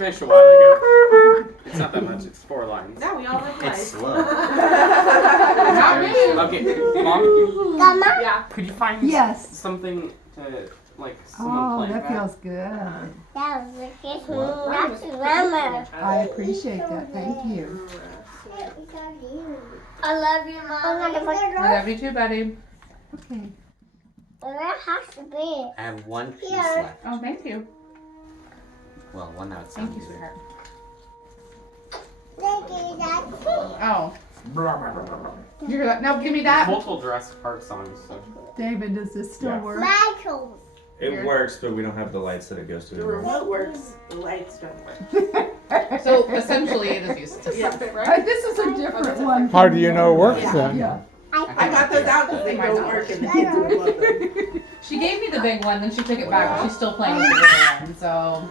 finished a while ago. It's not that much. It's 4 lines. No, we all like life. It's slow. Not me. Okay, Mom, Yeah. could you find Yes. something to, like, someone Oh, playing that feels good. Mama. I appreciate that. Thank you. I love you, Mom. I love you too, buddy. Okay. Where has to be? I have one piece Here. left. Oh, thank you. Well, one that would Thank sound you, good. sweetheart. Thank you, Daddy. Oh. You hear that? No, give me that. multiple Jurassic Park songs, so. David, does this still Yeah. work? Michael. It works, but we don't have the lights that it goes to. The anymore. remote works, the lights don't work. So essentially, it is useless. Yeah. This is a different one. How do you know it works Yeah. then? Yeah. I got those out because they don't work and the kids would love them. She gave me the big one, then she took it back, but she's still playing with the little one. So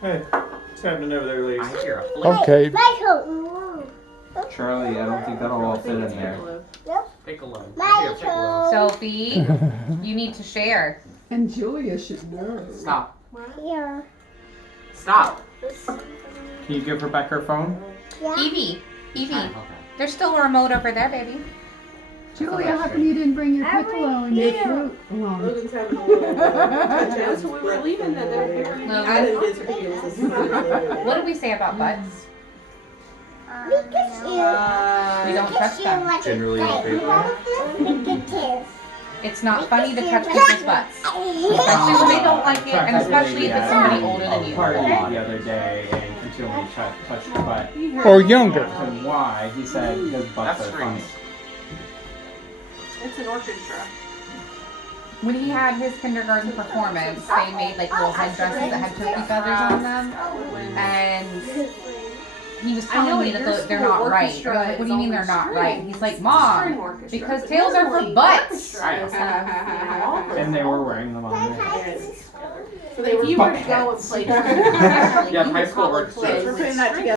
Hey, what's happening over there, ladies? I hear a flip. Okay. Michael. Charlie, I don't think that'll all fit in there. Piccolo. I hear Piccolo. Michael. Sophie, you need to share. And Julia should know. Stop. Here. Stop. Can you give Rebecca her phone? Yeah. Evie, Evie, Okay. there's still a remote over there, baby. Julia, how come you didn't bring your piccolo and your fruit along? Logan's having a little touch-up. So we were leaving that they're I didn't get to feel this. What did we say about butts? Because We don't touch them. Generally in favor. Because It's not funny to touch people's butts, especially when they don't like it, and especially if it's somebody older than you. Party the other day and continually touched her butt. Or younger. And why? He said his butts That's are funny. strange. It's an orchestra. When he had his kindergarten performance, they made like little headdresses that had turkey feathers on them, and he was telling me that they're not right. And I was like, what do you mean they're not right? He's like, Mom, because tails are for butts. And they were wearing them on their head. So if you were to go and play Yeah, high school public orchestra. plays, we're putting that together.